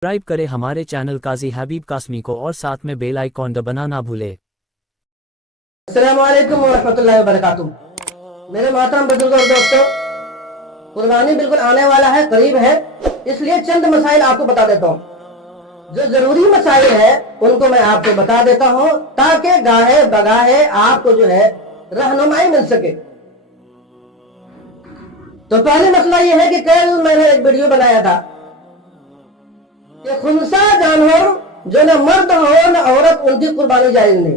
Subscribe करें हमारे channel काजी हबीब कासमी को और साथ में बेल आइकॉन दबाना ना भूलें। अस्सलाम वालेकुम वरहमतुल्लाहि वबरकातुहू। मेरे मोहतरम बुजुर्ग और दोस्तों, कुर्बानी बिल्कुल आने वाला है, करीब है, इसलिए चंद मसाइल आपको बता देता हूँ। जो जरूरी मसाइल है उनको मैं आपको बता देता हूँ ताकि गाहे बगाहे आपको जो है रहनुमाई मिल सके। तो पहले मसला यह है कि कल मैंने एक वीडियो बनाया था कि खुनसा जानवर जो न मर्द हो न औरत, उनकी कुर्बानी जायज नहीं।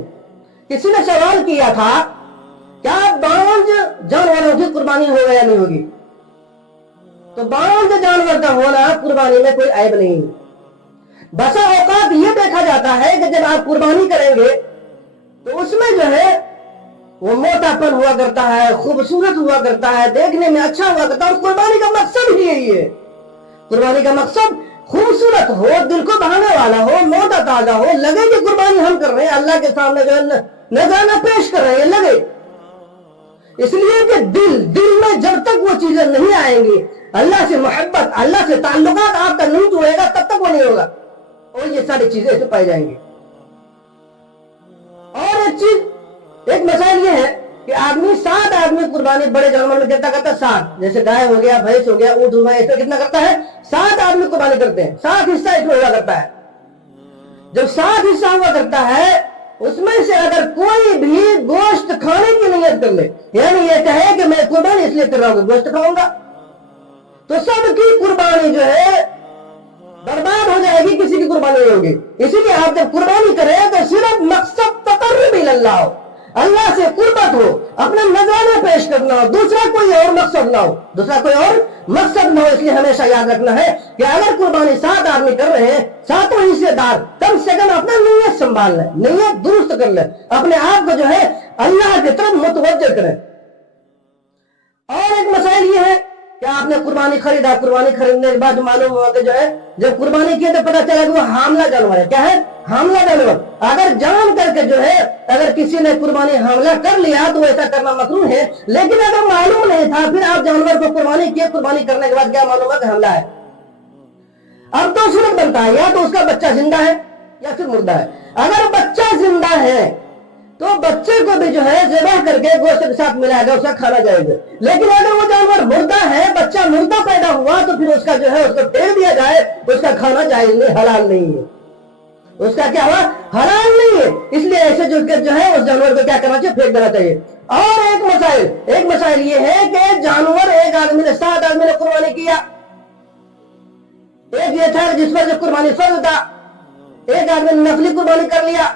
किसी ने सवाल किया था क्या बांझ जानवरों की कुर्बानी होगा या नहीं होगी? तो बांझ जानवर का होना कुर्बानी में कोई ऐब नहीं। बसा औकात ये देखा जाता है कि जब आप कुर्बानी करेंगे तो उसमें जो है वो मोटापन हुआ करता है, खूबसूरत हुआ करता है, देखने में अच्छा हुआ करता है। और कुर्बानी का मकसद ही यही है। कुर्बानी का मकसद खूबसूरत हो, दिल को बहाने वाला हो, मोटा ताजा हो, लगे कि कुर्बानी हम कर रहे हैं, अल्लाह के सामने जो है नजराना पेश कर रहे हैं, लगे। इसलिए कि दिल में जब तक वो चीजें नहीं आएंगी, अल्लाह से मोहब्बत, अल्लाह से ताल्लुकात आपका नहीं जुड़ेगा, तब तक वो नहीं होगा और ये सारी चीजें इसमें पाई जाएंगी। और एक चीज, एक मसाइल ये है कि आदमी 7 आदमी कुर्बानी बड़े जानवर में कितना करता है? 7। जैसे गाय हो गया, भैंस हो गया, ऊंट हो गया, इसमें कितना करता है? 7 आदमी कुर्बानी करते हैं। 7 हिस्सा इसमें हुआ करता है। जब 7 हिस्सा हुआ करता है, उसमें से अगर कोई भी गोश्त खाने की नियत कर ले, यानी ये कहे कि मैं कुर्बानी इसलिए कर रहा हूं गोश्त खाऊंगा, तो सबकी कुर्बानी जो है बर्बाद हो जाएगी, किसी की कुर्बानी नहीं होगी। इसीलिए आप जब कुर्बानी करें तो सिर्फ मकसद तकर्रुब इल्लल्लाह हो, अल्लाह से कुर्बत हो, अपने नजराने पेश करना हो, दूसरा कोई और मकसद ना हो, दूसरा कोई और मकसद ना हो। इसलिए हमेशा याद रखना है कि अगर कुर्बानी 7 आदमी कर रहे हैं, 7 हिस्सेदार कम से कम अपना नीयत संभाल लें, नीयत दुरुस्त कर लें, अपने आप को जो है अल्लाह की तरफ मुतवज्जह करें। और एक मसाइल ये है कि आपने कुर्बानी खरीदा, कुर्बानी खरीदने के बाद मालूम हुआ कि जो है जब कुर्बानी किए तो पता चला कि वो हामला जानवर है। क्या है? हामला जानवर। अगर जान करके जो है अगर किसी ने कुर्बानी हमला कर लिया तो ऐसा करना मकरूह है, लेकिन अगर मालूम नहीं था, फिर आप जानवर को कुर्बानी किए, कुर्बानी करने के बाद क्या मालूम हुआ कि हमला है, अब तो सूरत बनता है या तो उसका बच्चा जिंदा है या फिर मुर्दा है। अगर बच्चा जिंदा है तो बच्चे को भी जो है ज़िबह करके गोश्त के साथ मिलाएगा, उसका खाना जाएगा। लेकिन अगर वो जानवर मुर्दा है, बच्चा मुर्दा पैदा हुआ, तो फिर उसका जो है उसको फेंक दिया जाए, उसका खाना जायज नहीं, हलाल नहीं है। उसका क्या हुआ? हलाल नहीं है। इसलिए ऐसे जो है उस जानवर को क्या करना चाहिए? फेंक देना चाहिए। और एक मसाइल ये है कि जानवर एक आदमी ने 7 आदमी ने कुर्बानी किया। एक ये था जिस पर जो कुर्बानी फर्ज था, एक आदमी ने नफली कुर्बानी कर लिया,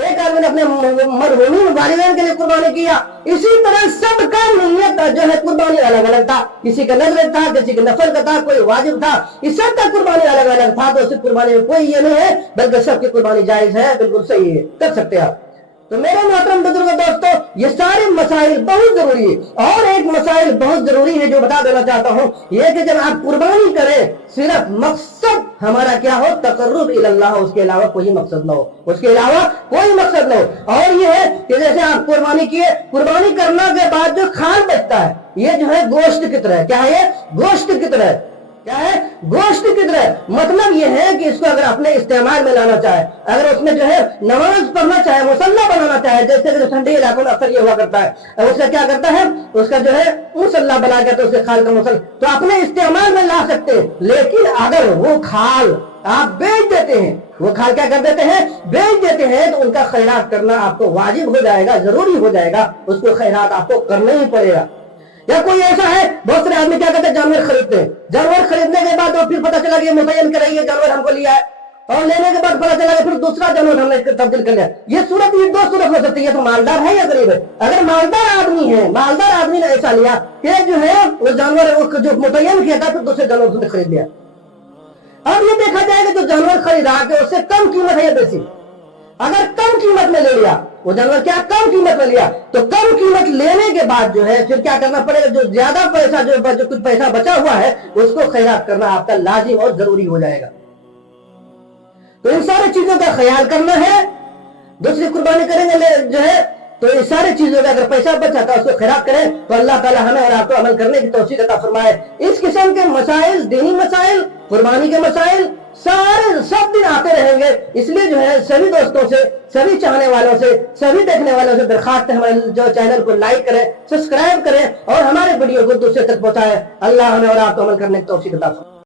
एक आदमी ने अपने मरहूमीन वालिदैन के लिए कुर्बानी किया। इसी तरह सबका नियत जो है कुर्बानी अलग अलग था। किसी का नजर था, किसी का नफल का था, कोई वाजिब था। इस सब का कुर्बानी अलग अलग था। तो उस कुर्बानी में कोई ये नहीं है, बल्कि सबकी कुर्बानी जायज है, बिल्कुल सही है, कर सकते हैं आप। तो मेरे मोहतरम बुजुर्ग दोस्तों, ये सारे मसाइल बहुत जरूरी है। और एक मसाइल बहुत जरूरी है जो बता देना चाहता हूँ, ये कि जब आप कुर्बानी करें सिर्फ मकसद हमारा क्या हो? तकर्रुब इल्लल्लाह, उसके अलावा कोई मकसद ना हो, उसके अलावा कोई मकसद ना हो। और ये है कि जैसे आप कुर्बानी किए, कुर्बानी करने के बाद जो खाल बचता है, ये जो है गोश्त की तरह। क्या है? ये गोश्त की तरह। क्या है? गोश्त की तरह। मतलब ये है कि इसको अगर अपने इस्तेमाल में लाना चाहे, अगर उसमें जो है नमाज पढ़ना चाहे, मुसल्ला बनाना चाहे, जैसे ठंडे इलाकों में अक्सर ये हुआ करता है, उसका क्या करता है? उसका जो है मुसल्ला बना के तो उसके खाल का मुसल्ला तो अपने इस्तेमाल में ला सकते हैं। लेकिन अगर वो खाल आप बेच देते हैं, वो खाल क्या कर देते हैं? बेच देते हैं, तो उनका खैरात करना आपको वाजिब हो जाएगा, जरूरी हो जाएगा, उसको खैरात आपको करना ही पड़ेगा। या कोई ऐसा है, बहुत सारे आदमी क्या करते हैं? जानवर खरीदते हैं। जानवर खरीदने के बाद फिर पता चला कि मुतय्यन कर रही है जानवर हमको लिया है, और लेने के बाद पता चला कि फिर दूसरा जानवर हमने तब्दील कर लिया। ये सूरत, ये 2 सूरत हो सकती है। तो मालदार है या गरीब है? अगर मालदार आदमी है, मालदार आदमी ने ऐसा लिया कि जो है वो जानवर जो मुतय्यन किया था, फिर दूसरे जानवर उसने खरीद लिया। अब ये देखा जाएगा जो जानवर खरीदा कि उससे कम कीमत है या बेसी। अगर कम कीमत में ले लिया, वो जानवर क्या कम कीमत में लिया, तो कम कीमत लेने के बाद जो है फिर क्या करना पड़ेगा? जो ज्यादा पैसा जो कुछ पैसा बचा हुआ है, उसको खैरात करना आपका लाजिम और जरूरी हो जाएगा। तो इन सारी चीजों का ख्याल करना है। दूसरी कुर्बानी करेंगे जो है तो ये सारी चीजों का अगर पैसा बचा था उसको खैरात करें, तो अल्लाह ताला हमें और आपको अमल करने की तौफीक अता फरमाए। इस किस्म के मसाइल, दीनी मसाइल, कुर्बानी के मसाइल, सारे सब दिन आते रहेंगे। इसलिए जो है सभी दोस्तों से, सभी चाहने वालों से, सभी देखने वालों से दरखास्त है हमारे जो चैनल को लाइक करें, सब्सक्राइब करें और हमारे वीडियो को दूसरे तक पहुंचाएं। अल्लाह हमें और आपको अमल करने की तौफीक अता फरमाए।